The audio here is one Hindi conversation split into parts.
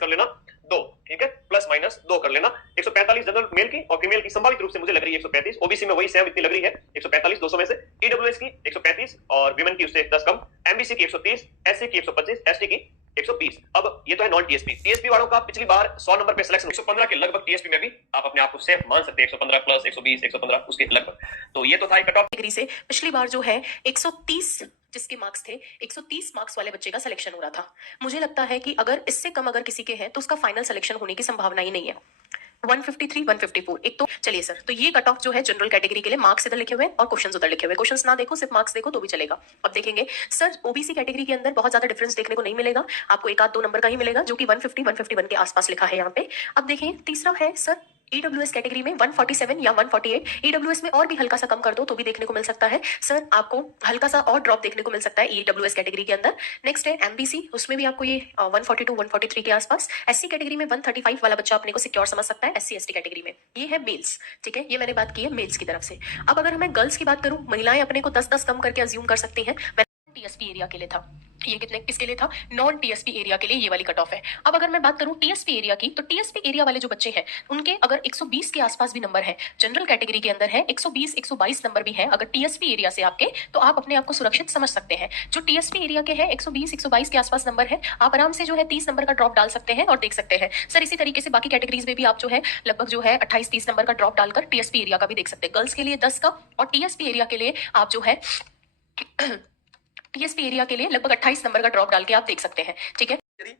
कर लेना 2, ठीक है, प्लस माइनस 2 कर लेना। 145 जनरल मेल की और फीमेल की संभावित रूप से मुझे लग रही है 135, ओबीसी में वही सेम इतनी लग रही है 145 200 में से, ईडब्ल्यूएस की 135 और विमेन की उससे 10 कम, एमबीसी की 130, एससी की 125, एसटी की 120। अब ये तो है नॉन टीएसपी। टीएसपी वालों का पिछली बार 100 नंबर पे सिलेक्शन 115 के लगभग, टीएसपी में भी आप अपने आप को सेफ मान सकते हैं 115 प्लस 120 115 उसके लगभग। तो ये तो था कट ऑफ डिग्री से पिछली बार जो है 130 जिसके मार्क्स थे, 130 मार्क्स वाले बच्चे का सिलेक्शन हो रहा था। मुझे लगता है कि अगर इससे कम अगर किसी के हैं तो उसका फाइनल सिलेक्शन होने की संभावना ही नहीं है। 153 154 एक तो चलिए सर, तो ये कट ऑफ जो है जनरल कैटेगरी के लिए, मार्क्स इधर लिखे हुए हैं और क्वेश्चंस उधर लिखे हुए हैं। क्वेश्चंस ना देखो, सिर्फ मार्क्स देखो तो भी चलेगा। अब देखेंगे सर, ओबीसी कैटेगरी के अंदर बहुत ज्यादा डिफरेंस देखने को नहीं मिलेगा, आपको एक आध दो नंबर का ही मिलेगा, जो कि 150 151 के आसपास लिखा है यहाँ पे। अब देखें तीसरा है सर ईडब्ल्यूएस कैटेगरी में 147 या 148, ईडब्ल्यूएस में और भी हल्का सा कम कर दो तो भी देखने को मिल सकता है सर, आपको हल्का सा और ड्रॉप देखने को मिल सकता है ईडब्ल्यूएस कैटेगरी के अंदर। नेक्स्ट है एमबीसी, उसमें भी आपको ये 142 143 के आसपास। एससी कैटेगरी में 135 वाला बच्चा अपने को सिक्योर समझ सकता है एससी एसटी कैटेगरी में। ये है मेल्स, ठीक है, ये मैंने बात की है मेल्स की तरफ से। अब अगर मैं गर्ल्स की बात करूं, महिलाएं अपने को 10-10 कम करके अज्यूम कर सकती हैं। टीएसपी एरिया के लिए था ये, कितने किसके लिए था, नॉन टीएसपी एरिया के लिए ये वाली कट ऑफ है। अब अगर मैं बात करूं टीएसपी एरिया की, तो टीएसपी एरिया वाले जो बच्चे हैं उनके अगर 120 के आसपास भी नंबर है, जनरल कैटेगरी के अंदर है 120 122 नंबर भी है अगर टीएसपी एरिया से आपके, तो आप अपने आप को सुरक्षित समझ सकते हैं। जो टीएसपी एरिया के हैं 120 122 के आसपास नंबर है, आप आराम से जो है 30 नंबर का ड्रॉप डाल सकते हैं और देख सकते हैं। सर इसी तरीके से बाकी कैटेगरीज में भी आप जो है लगभग जो है 28-30 नंबर का ड्रॉप डालकर टीएसपी एरिया का भी देख सकते हैं। गर्ल्स के लिए 10 का और टीएसपी एरिया के लिए आप जो है टीएसपी एरिया के लिए लगभग 28 नंबर का ड्रॉप डाल के आप देख सकते हैं, ठीक है। यदि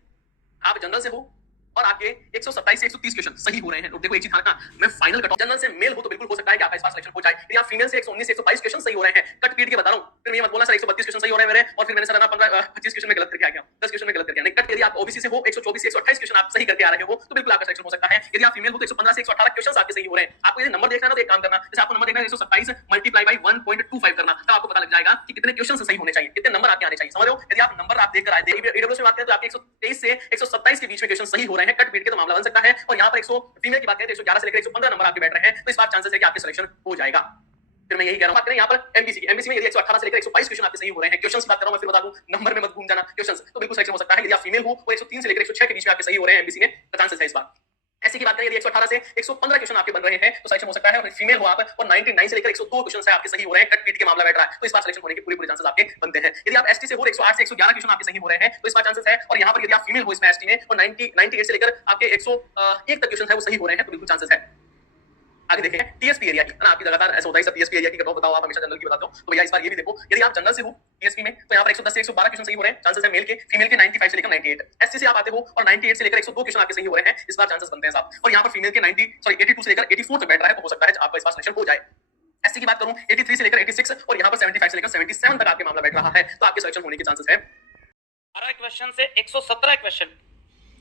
आप जनरल से हो और आपके 127 से 130 क्वेश्चन सही हो रहे हैं, तो देखो एक चीज ध्यान रखना, मैं फाइनल कट ऑफ जनरल से मेल हो तो बिल्कुल हो सकता है कि आपका इस बार सिलेक्शन हो जाए। यदि आप फीमेल से 119 से 122 क्वेश्चन सही हो रहे हैं, कट पीट के बता रहा हूं, फिर ये मत बोलना सर 132 क्वेश्चन सही हो रहे हैं मेरे और फिर मैंने सर ना 25 क्वेश्चन में गलत करके आ गया, 10 क्वेश्चन में गलत करके आ गया। कट यदि आप ओबीसी से हो 124 से 128 क्वेश्चन आप सही करके आ रहे हो तो बिल्कुल आपका सिलेक्शन हो सकता है। यदि आप फीमेल हो तो 115 से 118 क्वेश्चन आपके सही हो रहे हैं। आपको यदि नंबर देखना है तो एक काम करना, जैसे आपको नंबर देखना है 127 मल्टीप्लाई बाय 1.25 करना, तब आपको पता लग जाएगा कि कितने क्वेश्चन सही होने चाहिए, कितने नंबर आपके आने चाहिए, समझ रहे हो। यदि आप नंबर आप देखकर आए थे ईडब्ल्यूएस में बात करें तो आपके 123 से 127 के बीच में क्वेश्चन सही हो रहे हैं, कट पीट के तो मामला बन सकता है। और यहाँ पर 100 फीमेल की बात करें तो 111 से लेकर 115 नंबर आपके बैठ रहे हैं, तो इस बार चांसेस है कि आपके सिलेक्शन हो जाएगा। फिर मैं यही कह रहा हूं, बात करें यहाँ पर एमबीसी की, एमबीसी में यदि 118 से लेकर 122 क्वेश्चन आपके सही हो रहे हैं, क्वेश्चंस की बात कर रहा हूं मैं, फिर बता दूं नंबर में मत घूम जाना क्वेश्चंस, तो बिल्कुल सिलेक्शन हो सकता है। यदि आप फीमेल हो और 103 से लेकर 106 के बीच में आपके सही हो रहे हैं एमबीसी में, तो चांसेस है इस बार। ऐसी की बात करें यदि 118 से 115 क्वेश्चन आपके बन रहे हैं तो सिलेक्शन हो सकता है। और फीमेल हो आप और 99 से लेकर 102 क्वेश्चन से आपके सही हो रहे हैं, कट पीट के मामला बैठ रहा है, तो इस बार सिलेक्शन होने के पूरे चांसेस आपके बनते हैं। यदि आप एसटी से हो 108 से 111 क्वेश्चन आपके सही हो रहे हैं तो इस बार चांसेस है। और यहाँ पर यदि आप फीमेल हो इसमें एसटी में और 98 से लेकर आपके 101 तक क्वेश्चन है वो सही हो रहे हैं, तो बिल्कुल चांसेस है। आगे देखें टीएसपी एरिया की, ना आपकी लगातार ऐसा होता है सब टीएसपी एरिया की कट ऑफ बताओ, आप हमेशा जनरल की बताते हो, तो भैया इस बार ये भी देखो, यदि आप जनरल से हो टीएसपी में तो यहाँ पर 110 से 112 क्वेश्चन सही हो रहे हैं, चांसेस है मेल के, फीमेल के 95 से लेकर 98। एससी से आप आते हो और 98 से लेकर 102 क्वेश्चन आपके सही हो रहे हैं, इस बार चांसेस बनते हैं साहब। और यहाँ पर फीमेल के 82 से लेकर 84 तक बैठ रहा है, तो हो सकता है आपका इस बार सिलेक्शन हो जाए। एससी की बात करूं 83 से लेकर 86 और यहाँ पर 75 से लेकर 77 तक आपके मामला बैठ रहा है, तो आपके सिलेक्शन होने के चांसेस है। 12 क्वेश्चन से 117 क्वेश्चन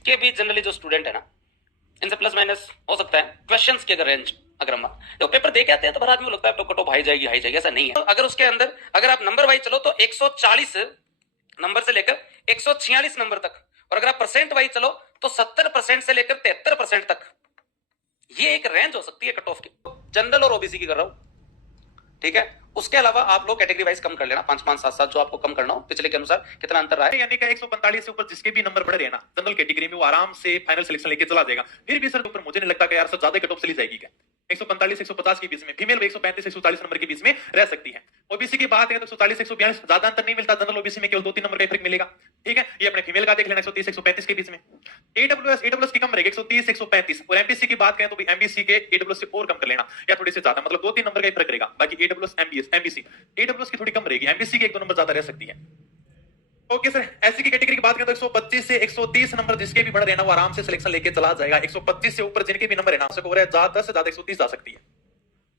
के बीच जनरली जो स्टूडेंट है ना, इनसे प्लस माइनस हो सकता है क्वेश्चंस की अगर रेंज अगर हम तो पेपर दे के आते हैं तो हर आदमी को लगता है तो कट ऑफ हाई जाएगी, ऐसा नहीं है। तो अगर उसके अंदर अगर आप नंबर वाइज चलो तो 140 नंबर से लेकर 146 नंबर तक, और अगर आप परसेंट वाइज चलो तो 70% से लेकर 73% तक, ये एक रेंज हो सकती है कट ऑफ की। जनरल और ओबीसी की कर रहा हूं, ठीक है। उसके अलावा आप लोग कैटेगरी वाइज कम कर लेना, 5-5 7-7 जो आपको कम करना हो पिछले के अनुसार कितना अंतर रहा है। यानी कि 145 से ऊपर जिसके भी नंबर बढ़ रहे हैं ना जनरल कैटेगरी में, वो आराम से फाइनल सिलेक्शन लेके चला जाएगा। फिर भी सर ऊपर मुझे नहीं लगता कि यार सर ज्यादा कट ऑफ चली जाएगी क्या। 145 150 के बीच में, फीमेल 135 140 नंबर के बीच में रह सकती है। ओबीसी की बात है तो 140 142 ज्यादा अंतर नहीं मिलता, जनरल ओबीसी में केवल 2-3 नंबर का फर्क मिलेगा, ठीक है। ये अपने फीमेल का देख लेना 130 135 के बीच में। ईडब्ल्यूएस की कम रहेगी 130 135, और एमपीसी की बात करें तो एमबीसी के ईडब्ल्यूएस से और कम कर लेना या थोड़ी से ज्यादा, मतलब 2-3 नंबर का फर्क रहेगा। बाकी ईडब्ल्यूएस एमबीसी ईडब्ल्यूएस की थोड़ी कम रहेगी, एमबीसी के 1-2 नंबर ज्यादा रह सकती है। ओके सर, एससी की कैटेगरी की बात करें तो 125 से 130 नंबर जिसके भी बढ़ रहे हैं ना वो आराम से सिलेक्शन लेके चला जाएगा। 125 से ऊपर जिनके भी नंबर है ना उससे ओवर ज्यादा से ज्यादा 130 जा सकती है।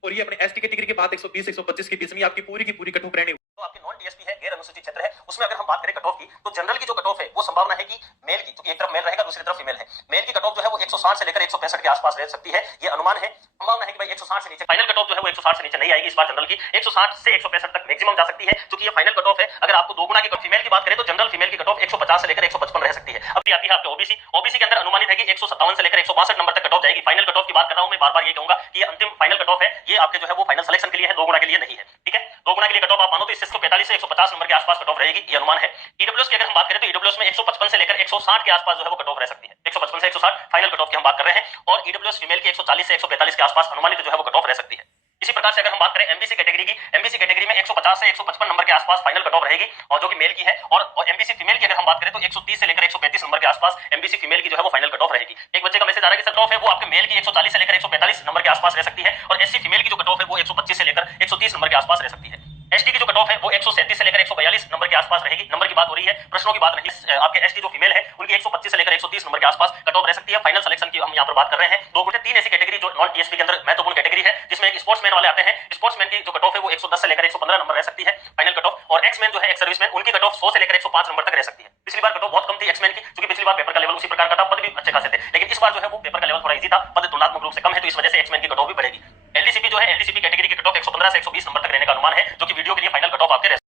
और ये अपने एसटी कैटेगरी की बात 120 125 के बीच में आपकी पूरी की पूरी कट ऑफ रहनी। तो आपकी नॉन टीएसपी है, गैर अनुसूचित क्षेत्र है, उसमें अगर हम बात करें कट ऑफ की तो जनरल की जो कट ऑफ है वो संभावना है कि मेल की, क्योंकि एक तरफ मेल रहेगा दूसरी तरफ फीमेल है, मेल की कट ऑफ जो है वो 160 से लेकर 165 के आसपास रह सकती है, ये अनुमान है। संभावना है कि भाई 160 से नीचे फाइनल कट ऑफ जो है वो 160 से नीचे नहीं आएगी इस बार जनरल की, 160 से 165 तक मैक्सिमम जा सकती है, क्योंकि ये फाइनल कट ऑफ है। अगर आपको दो गुना की फीमेल की बात करें तो जनरल फीमेल की कट ऑफ 150 से लेकर 155 रह सकती है। अब आती है आपके ओबीसी, ओबीसी के अंदर अनुमानित है कि 157 से लेकर 162 नंबर तक कट ऑफ जाएगी। फाइनल कट ऑफ की बात कर रहा हूं मैं, बार-बार ये कहूंगा कि ये अंतिम फाइनल कट ऑफ है, ये आपके जो है वो फाइनल सिलेक्शन के लिए है, दो गुना के लिए नहीं है, ठीक है। दो गुना के लिए कट ऑफ आप मानो तो इससे 145 से 150 नंबर के आसपास कट ऑफ रहेगी, ये अनुमान है। ईडब्ल्यूएस की अगर हम बात करें तो ईडब्ल्यूएस में 155 से लेकर 160 के आसपास जो है वो कट ऑफ रह सकती है, 155 160 फाइनल कट ऑफ की हम बात कर रहे हैं और ईडब्ल्यूएस फीमेल की 140 से 145 के आसपास अनुमानित जो है वो कट ऑफ रह सकती है। इसी प्रकार से अगर हम बात करें एमबीसी कैटेगरी की, एमबीसी कैटेगरी में 150 से 155 नंबर के आसपास फाइनल कट ऑफ रहेगी और जो कि मेल की है, और एमबीसी फीमेल की अगर हम बात करें तो 130 से लेकर 135 नंबर के आसपास एमबीसी फीमेल की जो है वो फाइनल कट ऑफ रहेगी। एक बच्चे का मैसेज आ रहा है कि कट ऑफ है वो आपके मेल की 140 से लेकर 145 नंबर के आसपास रह सकती है और एससी फीमेल की जो कट ऑफ है वो 125 से लेकर 130 नंबर के आसपास रह सकती है। एसटी की जो कट ऑफ है वो 137 से लेकर 142 नंबर के आसपास रहेगी। नंबर की बात हो रही है, प्रश्नों की बात नहीं। आपके एसटी जो फीमेल है उनकी 125 से लेकर 130 नंबर के आसपास कट ऑफ रह सकती है। फाइनल सिलेक्शन की हम यहाँ पर बात कर रहे हैं। दो तीन ऐसी कैटेगरी जो नॉन टीएसपी के अंदर महत्वपूर्ण कैटेगरी है, जिसमें एक स्पोर्ट्समैन वाले आते हैं। स्पोर्ट्समैन की जो कट ऑफ है वो 110 से लेकर 115 नंबर रह सकती है फाइनल कट ऑफ, और एक्समैन जो है एक्स सर्विसमैन, उनकी कट ऑफ 100 से लेकर 105 नंबर तक रह सकती है। पिछली बार कट ऑफ बहुत कम थी एक्समैन की, क्योंकि पिछली बार पेपर का लेवल उसी प्रकार का था, पद भी अच्छे खासे थे, लेकिन इस बार जो है वो पेपर का लेवल थोड़ा इजी था, पद तुलनात्मक रूप से कम है, तो इस वजह से एक्समैन की कट ऑफ भी बढ़ेगी। एलडीसीपी जो है, एलडीसीपी कैटेगरी की कट ऑफ 115 से 120 नंबर तक रहने का अनुमान है, जो कि वीडियो के लिए फाइनल कट ऑफ आपके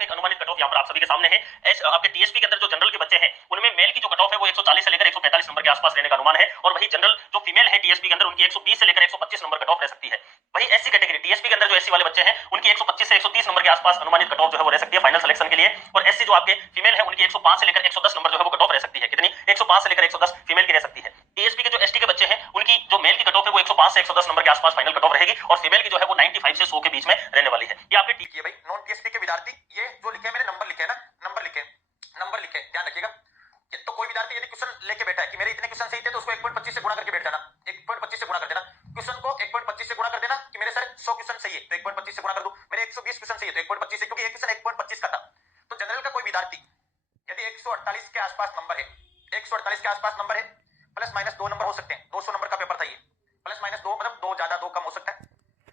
एक अनुमानित कट ऑफ यहाँ पर आप सभी के सामने है। आपके टीएसपी के अंदर जो जनरल के बच्चे हैं उनमें मेल की जो कट ऑफ है वो 140 से लेकर 145 नंबर के आसपास रहने का अनुमान है, और वही जनरल जो फीमेल है टीएसपी के अंदर उनकी 120 से लेकर 125 नंबर कट ऑफ रह सकती है। वही एससी कैटेगरी टीएसपी के अंदर जो एससी वाले बच्चे हैं उनकी 125 से 130 नंबर के आसपास अनुमानित कट ऑफ जो है वो रह सकती है फाइनल सिलेक्शन के लिए, और एससी जो आपके फीमेल है उनकी 105 से लेकर 110 नंबर जो है वो कट ऑफ रह सकती है। कितनी? 105 से लेकर 110 फीमेल की रह सकती है। टीएसपी के जो एसटी के बच्चे हैं उनकी जो मेल की कट ऑफ है वो 105 से 110 नंबर के आसपास फाइनल कट ऑफ रहेगी, और फीमेल की जो है वो 95 से 100 के बीच में रहने वाली है। ये आपके ये भाई नॉन टीएसपी के विद्यार्थी, ये जो लिखे मैंने नंबर लिखे है ना, नंबर लिखे ध्यान रखिएगा। तो कोई विद्यार्थी यदि क्वेश्चन लेके बैठा है कि मेरे इतने क्वेश्चन सही थे तो उसको 1.25 से गुणा करके बैठ जाना, 1.25 से गुणा कर देना, क्वेश्चन को 1.25 से गुणा कर देना कि मेरे सर 100 क्वेश्चन सही है तो 1.25 से गुणा कर दूं, मेरे 120 क्वेश्चन सही है तो 1.25 से, क्योंकि एक क्वेश्चन 1.25 का था। तो जनरल का कोई विद्यार्थी यदि 148 के आसपास नंबर है, 148 के आसपास नंबर है, प्लस माइनस 2 नंबर हो सकते हैं, 200 नंबर का पेपर था ये, प्लस माइनस 2 मतलब 2 ज्यादा 2 कम हो सकता है।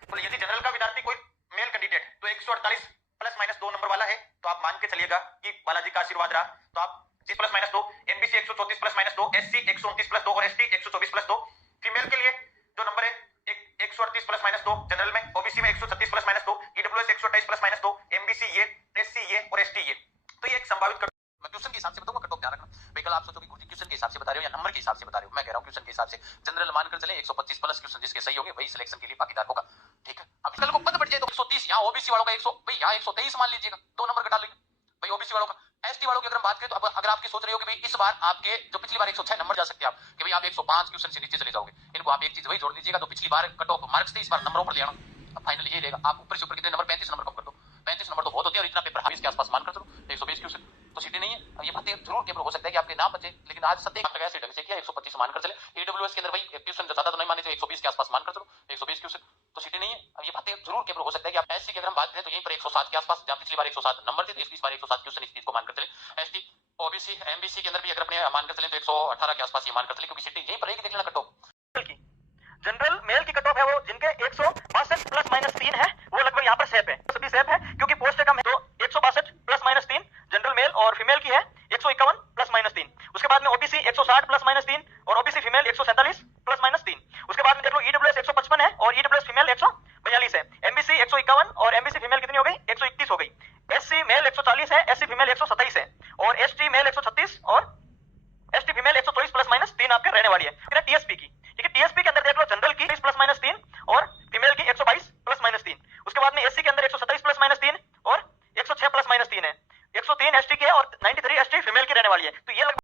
तो यदि जनरल का विद्यार्थी कोई मेल कैंडिडेट तो 148 प्लस माइनस 2 नंबर वाला है तो आप मान के चलिएगा कि बालाजी का आशीर्वाद रहा, तो आप G plus minus 2, MBC 134 plus minus 2, SC 129 plus 2 और एसटी 124 प्लस 2। फीमेल के लिए जो नंबर है 138 प्लस माइनस 2, जनरल में, ओबीसी में 136 plus minus 2, EWS 128 plus minus 2, MBC ये, एससी ये और एसटी ये। तो ये एक संभावित कट, मैं क्वेश्चन के हिसाब से बताऊंगा, कट ऑफ ध्यान रखना। भाई कल आप सोचो कि गुरुजी क्वेश्चन के हिसाब से बता रहे हो या नंबर के हिसाब से बता रहे हो, मैं कह रहा हूं क्वेश्चन के हिसाब से। जनरल मानकर चले 125 प्लस क्वेश्चन जिसके सही होंगे वही सिलेक्शन के लिए भागीदार होगा, ठीक है। अब कल को पद बढ़ जाए तो 130, यहाँ ओबीसी वालों का 100, भाई यहाँ 123 मान लीजिएगा, 2 नंबर घटा लेंगे भाई ओबीसी वालों का। एसटी वालों की अगर हम बात करें तो अब अगर आपकी सोच रही हो कि भाई इस बार आपके जो पिछली बार 106 नंबर जा सकते हैं आप, कि भाई आप 105 क्वेश्चन से नीचे चले जाओगे, इनको आप एक चीज वही जोड़ लीजिएगा, तो पिछली बार कट ऑफ मार्क्स थे, इस बार नंबरों पर ले आना। अब फाइनल ये रहेगा, आप ऊपर से ऊपर कितने नंबर, 35 नंबर कम कर दो, 35 नंबर तो बहुत होते हैं, और इतना पेपर हाफिज के आसपास मान कर चलो 120 क्वेश्चन तो सीटी नहीं है। ये बातें जरूर केवल हो सकता है कि आपके नाम बचे, लेकिन आज सत्य ऐसे ढंग से किया 125 मान कर चले। ईडब्ल्यूएस के अंदर भाई क्वेश्चन ज्यादा तो नहीं माने, 120 के आसपास मान कर चलो 120 क्वेश्चन तो सीटी नहीं है। अब ये बातें जरूर केवल हो सकता है कि आप एससी की अगर हम बात करें तो यहीं पर 107 के आसपास, जहां पिछली बार 107 नंबर थे तो इस बार 107 क्वेश्चन इस चीज को मानकर चले। एसटी ओबीसी एमबीसी के अंदर भी अगर अपने मानकर चले तो 118 के आसपास ये मानकर चले, क्योंकि सीटी यहीं पर रहेगी। देख लेना कट ऑफ जनरल मेल की कट ऑफ है वो जिनके 162 प्लस माइनस 3 है वो लगभग यहाँ पर सेफ है, सभी सेफ है, क्योंकि पोस्ट कम है। तो 162 प्लस माइनस 3 जनरल मेल और फीमेल की है 151 प्लस माइनस 3। उसके बाद में ओबीसी 160 प्लस माइनस 3 और ओबीसी फीमेल 147 प्लस माइनस 3। उसके बाद में देख लो ईडब्ल्यूएस 155 है और ईडब्ल्यूएस फीमेल 142 है। एमबीसी 151 और एमबीसी फीमेल कितनी हो गई? 131 हो गई। एससी मेल 140 है, एससी फीमेल 127 है, और एसटी मेल 136 और एसटी फीमेल 124 प्लस माइनस 3 आपके रहने वाली है। टीएसपी की, ठीक है, टीएसपी के अंदर देख लो जनरल की 20 प्लस माइनस 3 और फीमेल की 122 प्लस माइनस 3। उसके बाद में एससी के अंदर 127 प्लस माइनस 3 और 106 प्लस माइनस 3 है। 103 एसटी की है और 93 एसटी फीमेल की रहने वाली है। तो ये लगभग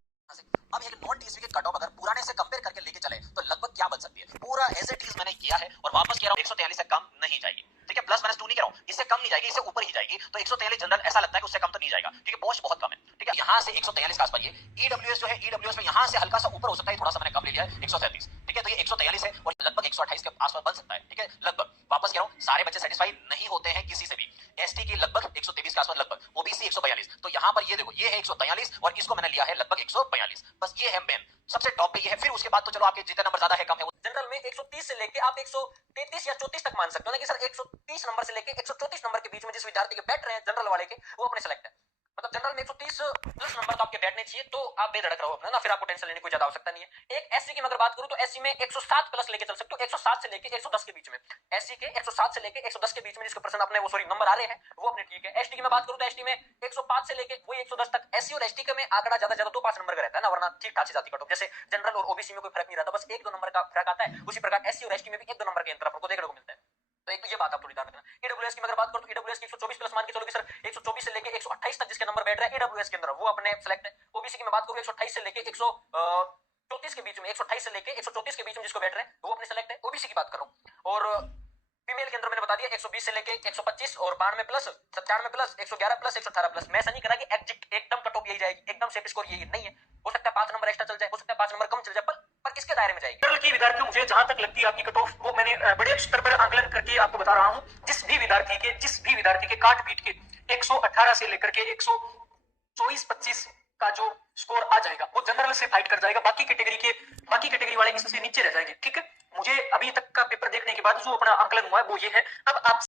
अब एक नॉन टीएसपी के कट ऑफ अगर पुराने से कंपेयर करके लेके चले तो लगभग क्या बन सकती है? पूरा एज इट इज मैंने किया है और वापस कह रहा हूं 143 से कम नहीं जाएगी, ठीक है, प्लस माइनस 2 नहीं कह रहा हूं, इससे कम नहीं जाएगी, इससे ऊपर ही जाएगी। तो 143 जनरल ऐसा लगता है कि उससे कम तो नहीं जाएगा, ठीक है, पोस्ट बहुत कम है, ठीक है। यहां से 143 का आसपास ये ईडब्ल्यूएस जो है, ईडब्ल्यूएस में यहां से हल्का सा ऊपर हो सकता है, थोड़ा सा मैंने कम ले लिया है 137, ठीक है। तो ये 143 है और लगभग 128 के आसपास बन सकता है, ठीक है, लगभग। वापस कह रहा हूं सारे बच्चे सेटिस्फाई नहीं होते हैं किसी से भी। एसटी की लगभग 123 के आसपास लगभग, ओबीसी 142। तो यहां पर ये देखो ये है 143 और इसको मैंने लिया है लगभग 142, बस ये है मेन सबसे टॉप पे ये है। फिर उसके बाद तो चलो आपके जितना नंबर ज्यादा है कम है, जनरल में 130 से लेके आप 133 या 34 तक मान सकते हो, लेकिन सर 130 नंबर से लेके 134 नंबर के बीच में जिस विद्यार्थी के बैठ रहे हैं जनरल वाले के, वो अपने सेलेक्ट है। मतलब जनरल में 130 प्लस नंबर तो आपके बैठने चाहिए, तो आप बेधड़क रहो अपना ना, फिर आपको टेंशन लेने की कोई ज्यादा आवश्यकता नहीं है। एक एससी की मैं अगर बात करूं तो एससी में 107 प्लस लेके चल सकते हो, 107 से लेके 110 के बीच में। एससी के 107 से लेके 110 के बीच में जिसके परसेंट अपने वो सॉरी नंबर आ रहे हैं वो अपने ठीक है। एसटी की मैं बात करूं तो एसटी में 105 से लेके वही 110 तक। एससी और एसटी का में आंकड़ा ज्यादा 2-5 नंबर का रहता है ना, वरना ठीक ठाक से जाती कट ऑफ। जैसे जनरल और ओबीसी में कोई फर्क नहीं रहता, बस 1-2 नंबर का फर्क आता है। उसी प्रकार एससी और एसटी में भी 1-2 नंबर के अंतर आपको देखने को मिलता है। तो एक तो ये बात आप थोड़ी ध्यान रखना। ईडब्ल्यूएस की मैं अगर बात करूं तो ईडब्ल्यूएस की 124 प्लस मान के चलो कि सर 124 से लेके 128 तक जिसके नंबर बैठ रहा है ईडब्ल्यूएस के अंदर वो अपने सेलेक्ट है। ओबीसी की मैं बात करूं 128 से लेके 134 के बीच में, 128 से लेके 134 के बीच में जिसको बैठ रहे हैं वो अपने सेलेक्ट है। ओबीसी की बात करूं, और फीमेल के अंदर मैंने बता दिया 120 से लेके 125 और 92 प्लस 97 प्लस 111 प्लस 118 प्लस। मैं ऐसा नहीं करा कि एग्जैक्ट एकदम कट ऑफ यही जाएगी, एकदम सेट स्कोर यही नहीं है, हो सकता है 5 नंबर एक्स्ट्रा चल जाए, हो सकता है 5 नंबर कम चल जाए, पर इसके दायरे में जाएगी। जनरल की विद्यार्थियों, मुझे जहां तक लगती है आपकी कट ऑफ, वो मैंने बड़े स्तर पर आंकलन करके आपको बता रहा हूं। जिस भी विद्यार्थी के काट पीट के 118 से लेकर के 124-25 का जो स्कोर आ जाएगा वो जनरल से फाइट कर जाएगा, बाकी कैटेगरी वाले इससे नीचे रह जाएंगे। ठीक है, मुझे अभी तक का पेपर देखने के बाद जो अपना आंकलन हुआ है वो ये है। अब आप